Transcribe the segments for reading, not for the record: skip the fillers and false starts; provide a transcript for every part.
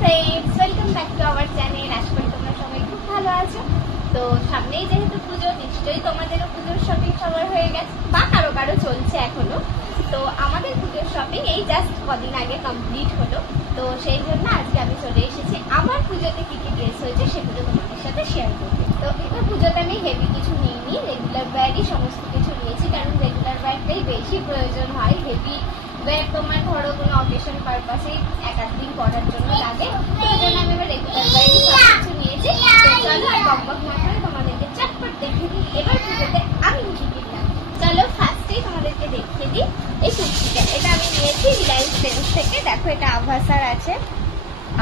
Friends, welcome back to our channel. आशा कরি তোমরা সবাই খুব ভালো আছো। তো সামনেই যেহেতু পুজো, নিশ্চয়ই তোমাদেরও পুজোর শপিং সবার হয়ে গেছে বা কারো কারো চলছে এখনো। তো আমাদের পুজোর শপিং এই জাস্ট কদিন আগে কমপ্লিট হলো। তো সেই জন্য আজকে আমি চলে এসেছি আমার পুজোতে কি কি ড্রেস হয়েছে সেগুলো তোমাদের সাথে শেয়ার করতে। তো এবার পুজোতে আমি হেভি কিছু নিইনি, রেগুলার ওয়্যারই সমস্ত কিছু নিয়েছি, কারণ রেগুলার ওয়্যারটাই বেশি প্রয়োজন হয়। হেভি ওয়্যার তোমার ধরো কোনো অকেশন পারপাসে এক আধ দিন করার জন্য লাগে, তো এই জন্য আমি এবার রেগুলার ওয়্যারই সব কিছু নিয়েছি। তো চলো আর বকবক না করে তোমাদেরকে চটপট দেখিয়ে দিই এবার পুজোতে আমি কি কিনলাম। চলো ফার্স্টেই তোমাদেরকে দেখিয়ে দিই এই কুর্তিটা। এটা আমি নিয়েছি রিলায়েন্স ট্রেন্ডস থেকে। দেখো এটা আভাসার আছে,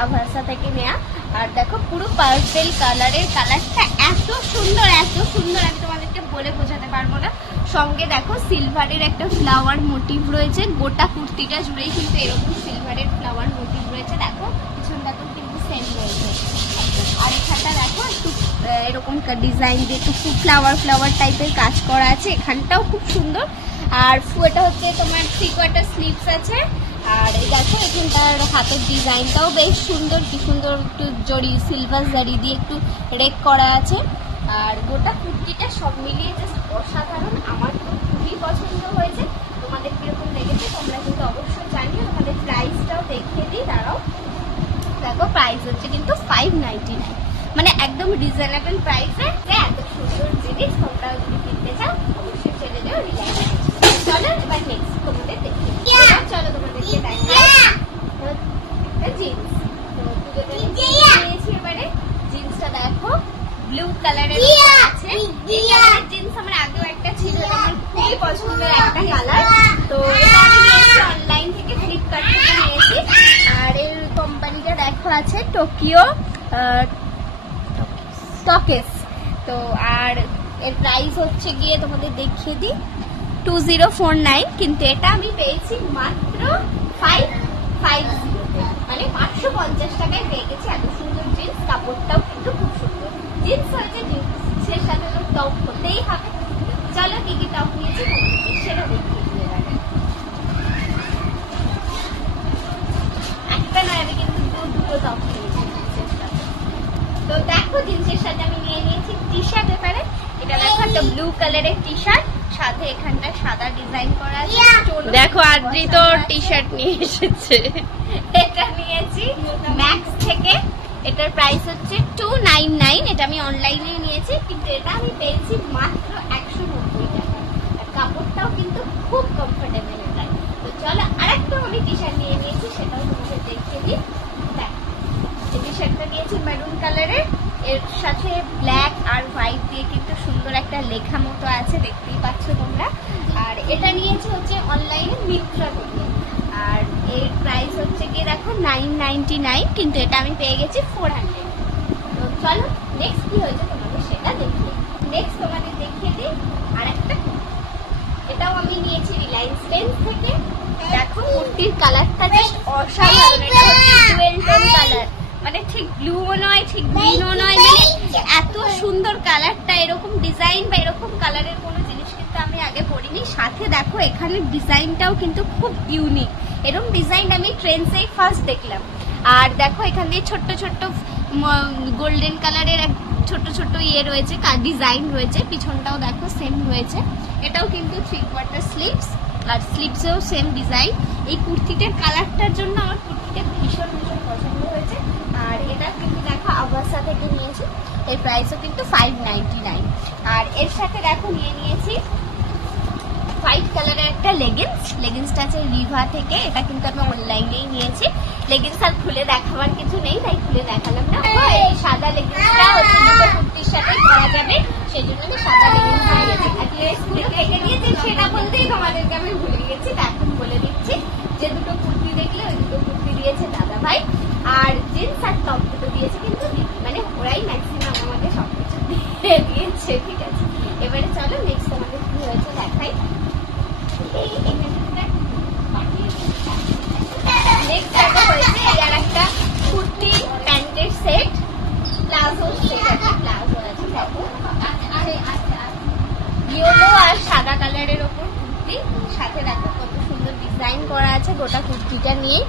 আভাসা থেকে নেয়া। আর দেখো পুরো পার্পল কালারের, কালারটা এত সুন্দর আমি তোমাদেরকে বলে বোঝাতে পারবো না। সঙ্গে দেখো সিলভারের একটা ফ্লাওয়ার মোটিভ রয়েছে, গোটা কুর্তিটা জুড়েই কিন্তু এরকম সিলভারের ফ্লাওয়ার মোটিভ রয়েছে। দেখো পিছন দেখো কিন্তু সেম রয়েছে। আর এখানটা দেখো একটু এরকম ডিজাইন দিয়ে একটু ফ্লাওয়ার টাইপের কাজ করা আছে, এখানটাও খুব সুন্দর। আর এটা হচ্ছে তোমার 3 কোয়ার্টার স্লিভস আছে। আর দেখো এখানটার হাতের ডিজাইনটাও বেশ সুন্দর, কি সুন্দর একটু জড়ি সিলভার জারি দিয়ে একটু রেড করা আছে। আর গোটা কুর্তিটা সব মিলিয়ে জাস্ট অসাধারণ, আমার তো খুবই পছন্দ হয়েছে। তোমাদের কিরকম লেগেছে তোমরা কিন্তু অবশ্যই জানিও। তোমাদের প্রাইসটাও দেখিয়ে দিই, দাঁড়াও। দেখো প্রাইস হচ্ছে কিন্তু 599, মানে একদম রিজনেবল প্রাইসে এত সুন্দর জিনিস তোমরাও যদি কিনতে চাও অবশ্যই চলে যাও রিলায়েন্স। চলো এবার নেক্সট তোমাদের দেখিয়ে দিই। চলো তোমাদেরকে দেখাই একটা জিন্স। তো পুজোতে নিয়েছি এবারে জিন্সটা, দেখো ব্লু কালারের আছে। জিন্স আমার আগেও একটা ছিল, আমার খুবই পছন্দের একটা কালার। তো এটা আমি নিয়েছি অনলাইন থেকে, ফ্লিপকার্ট থেকে নিয়েছি। আর এর কোম্পানিটা দেখো আছে টোকিও স্টকেস। তো আর এর প্রাইস হচ্ছে গিয়ে তোমাদের দেখিয়ে দিই 2049, কিন্তু এটা আমি পেয়েছি মাত্র 550, মানে 550 টাকায় পেয়ে গেছি। এত সুন্দর জিন্স, কাপড়টাও কিন্তু খুব সুন্দর। জিন্স হয়েছে জিন্সের সাথে তো টপ হতেই হবে। চলো কি কি টপ নিয়েছি তোমাদেরকে সেটা দেখিয়ে দিয়ে রাখা। একটা নয়, আমি কিন্তু দুটো টপ নিয়েছি জিন্সের সাথে। তো দেখো জিন্সের সাথে আমি নিয়ে নিয়েছি টি শার্ট। এবারে এটা দেখো একটা ব্লু কালারের টি শার্ট, সাথে এখানটা সাদা ডিজাইন করা আছে। দেখো আদ্রি তো টি শার্ট নিয়ে এসেছে। এটা নিয়েছি ম্যাক্স থেকে, এটার প্রাইস হচ্ছে 299। এটা আমি অনলাইনে নিয়েছি, কিন্তু এটা আমি পেয়েছি মাত্র 190 টাকা। আর কাপড়টাও কিন্তু খুব কমফোর্টেবল এটা। তো চলো আরেকটা আমি টি শার্ট নিয়ে নিয়েছি, সেটাও তোমাদের দেখিয়ে দিই। এই টি শার্টটা নিয়েছি মেরুন কালারের, এর সাথে ব্ল্যাক আর হোয়াইট দিয়ে কিন্তু সুন্দর একটা লেখা মতো আছে, দেখতেই পাচ্ছ তোমরা। আর এটা নিয়েছি হচ্ছে অনলাইনে মিন্ত্রা থেকে। আর এর প্রাইস হচ্ছে গিয়ে দেখো 999, কিন্তু এটা আমি পেয়ে গেছি 400। তো চলো নেক্সট কি হয়েছে তোমাদের সেটা দেখিয়ে। নেক্সট তোমাদের দেখিয়ে দিই আরেকটা। এটাও আমি নিয়েছি রিলায়েন্স ট্রেন্ডস থেকে। দেখো কুর্তির কালারটা জাস্ট অসাধারণ। এটা হচ্ছে ডুয়েল টোন কালার, মানে ঠিক ব্লুও নয় ঠিক গ্রিনও নয়, মানে এত সুন্দর কালারটা। এরকম ডিজাইন বা এরকম কালারের কোনো জিনিস কিন্তু আমি আগে পরিনি। সাথে দেখো এখানে ডিজাইনটাও কিন্তু খুব ইউনিক, এরকম ডিজাইন আমি ট্রেন্ডসেই ফার্স্ট দেখলাম। আর দেখো এখান দিয়ে ছোট্ট ছোট্ট গোল্ডেন কালারের ছোট ছোট ইয়ে রয়েছে, ডিজাইন রয়েছে। পিছনটাও দেখো সেম রয়েছে। এটাও কিন্তু 3 কোয়ার্টার স্লিভস, আর স্লিভসেও সেম ডিজাইন। এই কুর্তিটার কালারটার জন্য আমার কুর্তিটা ভীষণ পছন্দ হয়েছে। আর এটা কিন্তু দেখো আভাসা থেকে নিয়েছি, এর প্রাইসও কিন্তু 599। আর এর সাথে দেখো নিয়ে নিয়েছি হোয়াইট কালারের একটা লেগিংসটা আছে রিভা থেকে। এটা কিন্তু আমি অনলাইনেই নিয়েছি। লেগিংস আর খুলে দেখাবার কিছু নেই, তাই খুলে দেখালাম না। এই সাদা লেগিংসটা দুটো কুর্তির সাথে পরা যাবে, সেই জন্য আমি সাদা লেগিংস নিয়েছি। সেটা বলতেই তোমাদেরকে আমি ভুলে গেছি, এখন বলে দিচ্ছি যে দুটো কুর্তি দেখলে ওই দুটো কুর্তি দিয়েছে দাদা ভাই। আর জিন্স আর টপ দুটো দিয়েছে কিন্তু মানে ওরাই ম্যাক্সিমাম আমাকে সবকিছু দিয়ে দিয়েছে, ঠিক আছে। এবারে চলো নেক্সট তোমাদের কি হয়েছে দেখাই। নেক্সট দেখা হয়েছে এই আর একটা কুর্তি প্যান্টের সেট, প্লাজো সেট আছে, প্লাজো আছে দেখো ইয়েলো আর সাদা কালারের ওপর কুর্তি। সাথে দেখো কত সুন্দর ডিজাইন করা আছে গোটা কুর্তিটা নিয়ে।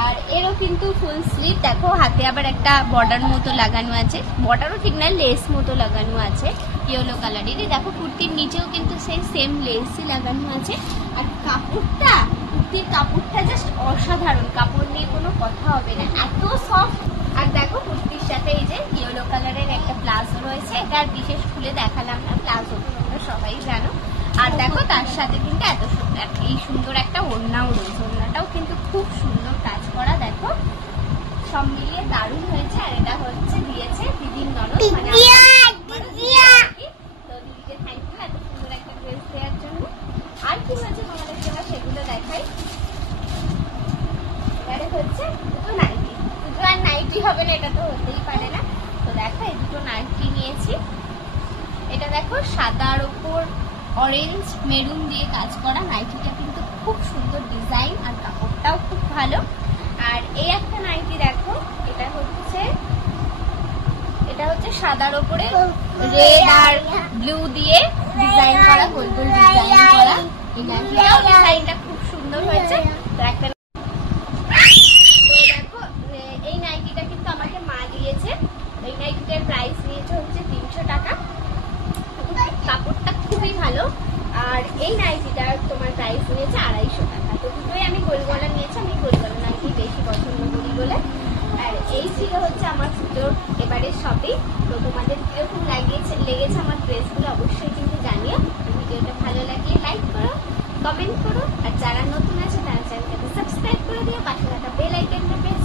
আর এরও কিন্তু ফুল স্লিভ, দেখো হাতে আবার একটা বর্ডার মতো লাগানো আছে, বর্ডারও ঠিক না, লেস মতো লাগানো আছে ইয়েলো কালারেরই। দেখো কুর্তির নিচেও কিন্তু সেই সেম লেসই লাগানো আছে। আর কাপড়টা, কুর্তির কাপড়টা জাস্ট অসাধারণ, কাপড় নিয়ে কোনো কথা হবে না, এত সফট। আর দেখো কুর্তির সাথে এই যে ইয়েলো কালারের একটা প্লাজো রয়েছে, এটা আর বিশেষ খুলে দেখালাম না, প্লাজো তো তোমরা সবাই জানো। আর দেখো তার সাথে কিন্তু এত সুন্দর এই সুন্দর একটা ওড়নাও রয়েছে, ওড়নাটাও কিন্তু খুব সুন্দর কাজ করা, দেখো সব মিলিয়ে দারুণ হয়েছে। আর এটা হচ্ছে দিয়েছে দিদির ননদ, মানে তো দিদিকে থ্যাংক ইউ এত সুন্দর একটা ড্রেস দেওয়ার জন্য। আর কি হয়েছে তোমাদের জন্য সেগুলো দেখাই। এবারে হচ্ছে দুটো নাইটি, দুটো আর নাইটি হবে না, এটা তো হতেই পারে না। তো দেখো এই দুটো নাইটি নিয়েছি, এটা দেখো সাদার উপর অরেঞ্জ মেরুন দিয়ে কাজ করা, নাইটিটা কিন্তু খুব সুন্দর ডিজাইন আর কাপড়টাও খুব ভালো। আর এই একটা নাইটি দেখো, এটা হচ্ছে সাদার উপরে রেড আর ব্লু দিয়ে ডিজাইন করা, গোল গোল ডিজাইন করা, এই নাইটিটাও ডিজাইনটা খুব সুন্দর হয়েছে। তো একটা দেখো এই নাইটিটা কিন্তু আমাকে মা দিয়েছে, এই নাইটিটার প্রাইস নিয়েছে হচ্ছে 300 টাকা, কাপড়টা খুবই ভালো। আর এই নাইটিটার তোমার প্রাইস নিয়েছে 250 টাকা। তো দুটোই আমি গোল গলা নিয়েছি, আমি গোল গলা নাইটি বেশি পছন্দ করি বলে। আর এই ছিল হচ্ছে আমার পুজোর এবারে শপিং। তো তোমাদের কিরকম লেগেছে আমার ড্রেসগুলো অবশ্যই কিন্তু জানিও। ভিডিওটা ভালো লাগলে লাইক করো, কমেন্ট করো, আর যারা নতুন আছে তারা চ্যানেলটাকে সাবস্ক্রাইব করে দিও, পাশে থাকা বেল আইকনটা প্রেস